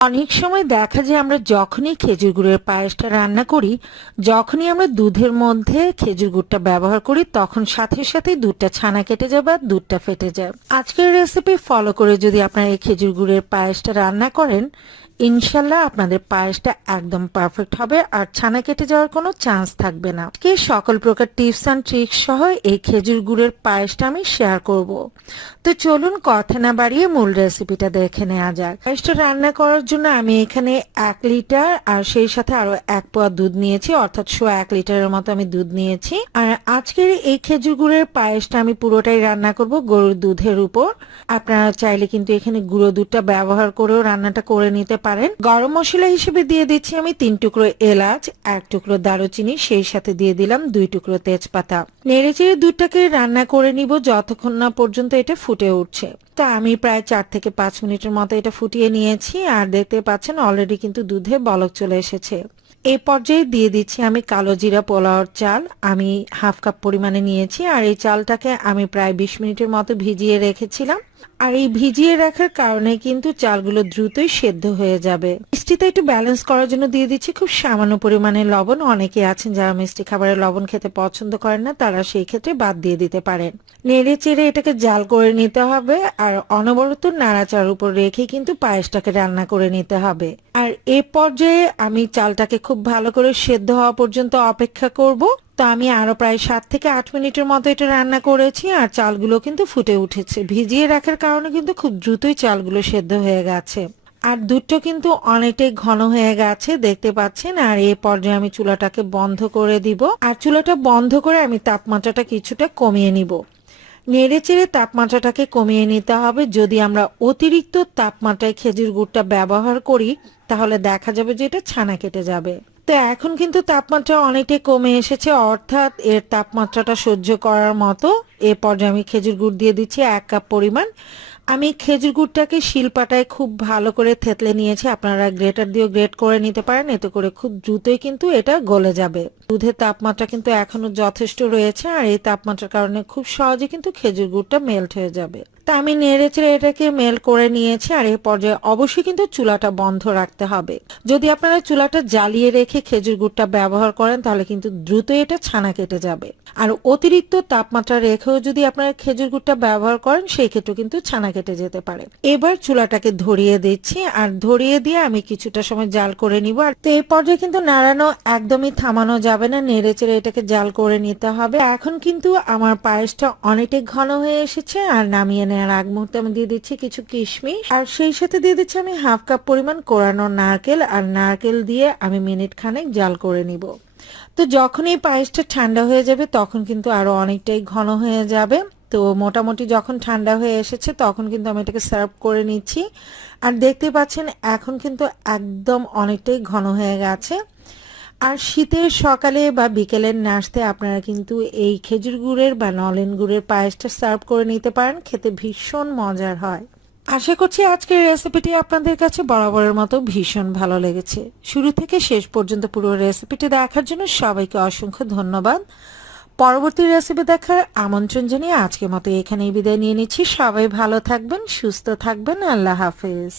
অনেক সময় দেখা যায় আমরা যখনই খেজুর গুড়ের পায়েসটা রান্না করি, যখনই আমরা দুধের মধ্যে খেজুর গুড়টা ব্যবহার করি, তখন সাথে সাথে দুধটা ছানা কেটে যায় বা দুধটা ফেটে যায়। আজকের রেসিপি ফলো করে যদি আপনারা এই খেজুর গুড়ের পায়েসটা রান্না করেন ইনশাল্লাহ আপনাদের পায়েসটা একদম পারফেক্ট হবে আর ছানা কেটে যাওয়ার কোনো চান্স থাকবে না। কি সকল প্রকার টিপস অ্যান্ড ট্রিক্স সহ এই খেজুর গুড়ের পায়েসটা আমি শেয়ার করব। তো চলুন কথা না বাড়িয়ে মূল রেসিপিটা দেখে নেওয়া যাক। পায়েসটা রান্না করার জন্য আমি এখানে এক লিটার আর সেই সাথে আরও এক পোয়া দুধ নিয়েছি, অর্থাৎ সোয়া এক লিটারের মতো আমি দুধ নিয়েছি। আর আজকের এই খেজুর গুড়ের পায়েসটা আমি পুরোটাই রান্না করব গরুর দুধের উপর। আপনারা চাইলে কিন্তু এখানে গুঁড়ো দুধটা ব্যবহার করেও রান্নাটা করে নিতে পারেন গরম মশলা হিসেবে দিয়ে দিচ্ছি আমি তিন টুকরো এলাচ, এক টুকরো দারুচিনি, সেই সাথে দিয়ে দিলাম দুই টুকরো তেজপাতা। নেড়ে চেড়ে দুধটাকে রান্না করে নিব যতক্ষণ না পর্যন্ত এটা ফুটে উঠছে। তো আমি প্রায় চার থেকে পাঁচ মিনিটের মতো এটা ফুটিয়ে নিয়েছি আর দেখতে পাচ্ছেন অলরেডি কিন্তু দুধে বলক চলে এসেছে। এই পর্যায়ে দিয়ে দিচ্ছি আমি কালো জিরা পোলাওর চাল। আমি হাফ কাপ পরিমাণে নিয়েছি আর এই চালটাকে আমি প্রায় বিশ মিনিটের মতো ভিজিয়ে রেখেছিলাম। আর এই ভিজিয়ে রাখার কারণে কিন্তু চালগুলো দ্রুতই সেদ্ধ হয়ে যাবে। মিষ্টিতে একটু ব্যালেন্স করার জন্য দিয়ে দিচ্ছি খুব সামান্য পরিমাণে লবণ। অনেকে আছেন যারা মিষ্টি খাবারে লবণ খেতে পছন্দ করেন না, তারা সেই ক্ষেত্রে বাদ দিয়ে দিতে পারেন। নেড়ে চেড়ে এটাকে জাল করে নিতে হবে। আর অনবরত নাড়াচাড়ার উপর রেখে কিন্তু পায়েসটাকে রান্না করে নিতে হবে। আর এ পর্যায়ে আমি চালটাকে খুব ভালো করে সেদ্ধ হওয়া পর্যন্ত অপেক্ষা করব। তো আমি আরও প্রায় সাত থেকে আট মিনিটের মতো এটা রান্না করেছি আর চালগুলো কিন্তু ফুটে উঠেছে। ভিজিয়ে রাখার কারণে কিন্তু খুব দ্রুতই চালগুলো সেদ্ধ হয়ে গেছে। আর দুধটা কিন্তু অনেকটাই ঘন হয়ে গেছে, দেখতে পাচ্ছেন। আর এই পর্যায়ে আমি চুলাটাকে বন্ধ করে দিব। আর চুলাটা বন্ধ করে আমি তাপমাত্রাটা কিছুটা কমিয়ে নিব। নেড়ে চেড়ে তাপমাত্রাটাকে কমিয়ে নিতে হবে। যদি আমরা অতিরিক্ত তাপমাত্রায় খেজুর গুড়টা ব্যবহার করি, তাহলে দেখা যাবে যে এটা ছানা কেটে যাবে। তো এখন কিন্তু তাপমাত্রা অনেকটাই কমে এসেছে, অর্থাৎ এর তাপমাত্রাটা সহ্য করার মতো এ পর্যায়ে আমি খেজুর গুড় দিয়ে দিচ্ছি এক কাপ পরিমাণ। আমি খেজুর গুড়টাকে শিলপাটায় খুব ভালো করে থেতলে নিয়েছি। আপনারা গ্রেটার দিয়েও গ্রেট করে নিতে পারেন। এতে করে খুব দ্রুতই কিন্তু এটা গলে যাবে। দুধের তাপমাত্রা কিন্তু এখনও যথেষ্ট রয়েছে আর এই তাপমাত্রার কারণে খুব সহজে কিন্তু খেজুর গুড়টা মেল্ট হয়ে যাবে। তা আমি নেড়ে চেড়ে এটাকে মেল করে নিয়েছি আর এই পর্যায়ে অবশ্যই কিন্তু চুলাটা বন্ধ রাখতে হবে। যদি আপনারা চুলাটা জ্বালিয়ে রেখে খেজুর গুড়টা ব্যবহার করেন, তাহলে কিন্তু দ্রুত এটা ছানা কেটে যাবে। আর অতিরিক্ত তাপমাত্রা রেখেও যদি আপনারা খেজুর গুড়টা ব্যবহার করেন, সেই ক্ষেত্রে কিন্তু ছানা কেটে যেতে পারে। এবার চুলাটাকে ধরিয়ে দিচ্ছি আর ধরিয়ে দিয়ে আমি কিছুটা সময় জাল করে নিব। আর তো এই পর্যায়ে কিন্তু নাড়ানো একদমই থামানো যাবে না, নেড়ে চেড়ে এটাকে জাল করে নিতে হবে। এখন কিন্তু আমার পায়েসটা অনেকটাই ঘন হয়ে এসেছে আর নামিয়ে নেওয়ার আগ মুহূর্তে আমি দিয়ে দিচ্ছি কিছু কিশমিশ। আর সেই সাথে দিয়ে দিচ্ছি আমি হাফ কাপ পরিমাণ কোরানো নারকেল। আর নারকেল দিয়ে আমি মিনিট খানেক জাল করে নিব। তো যখন এই পায়েসটা ঠান্ডা হয়ে যাবে, তখন কিন্তু আরও অনেকটাই ঘন হয়ে যাবে। তো মোটামুটি যখন ঠান্ডা হয়ে এসেছে, তখন কিন্তু আমি এটাকে সার্ভ করে নিচ্ছি। আর দেখতে পাচ্ছেন, এখন কিন্তু একদম অনেকটাই ঘন হয়ে গেছে। আর শীতের সকালে বা বিকেলের নাস্তে আপনারা কিন্তু এই খেজুর গুড়ের বা নলেন গুড়ের পায়েসটা সার্ভ করে নিতে পারেন, খেতে ভীষণ মজার হয়। আশা করছি আজকের রেসিপিটি আপনাদের কাছে বরাবরের মতো ভীষণ ভালো লেগেছে। শুরু থেকে শেষ পর্যন্ত পুরো রেসিপিটি দেখার জন্য সবাইকে অসংখ্য ধন্যবাদ। পরবর্তী রেসিপি দেখার আমন্ত্রণ জানিয়ে আজকের মতো এখানেই বিদায় নিয়ে নিচ্ছি। সবাই ভালো থাকবেন, সুস্থ থাকবেন। আল্লাহ হাফেজ।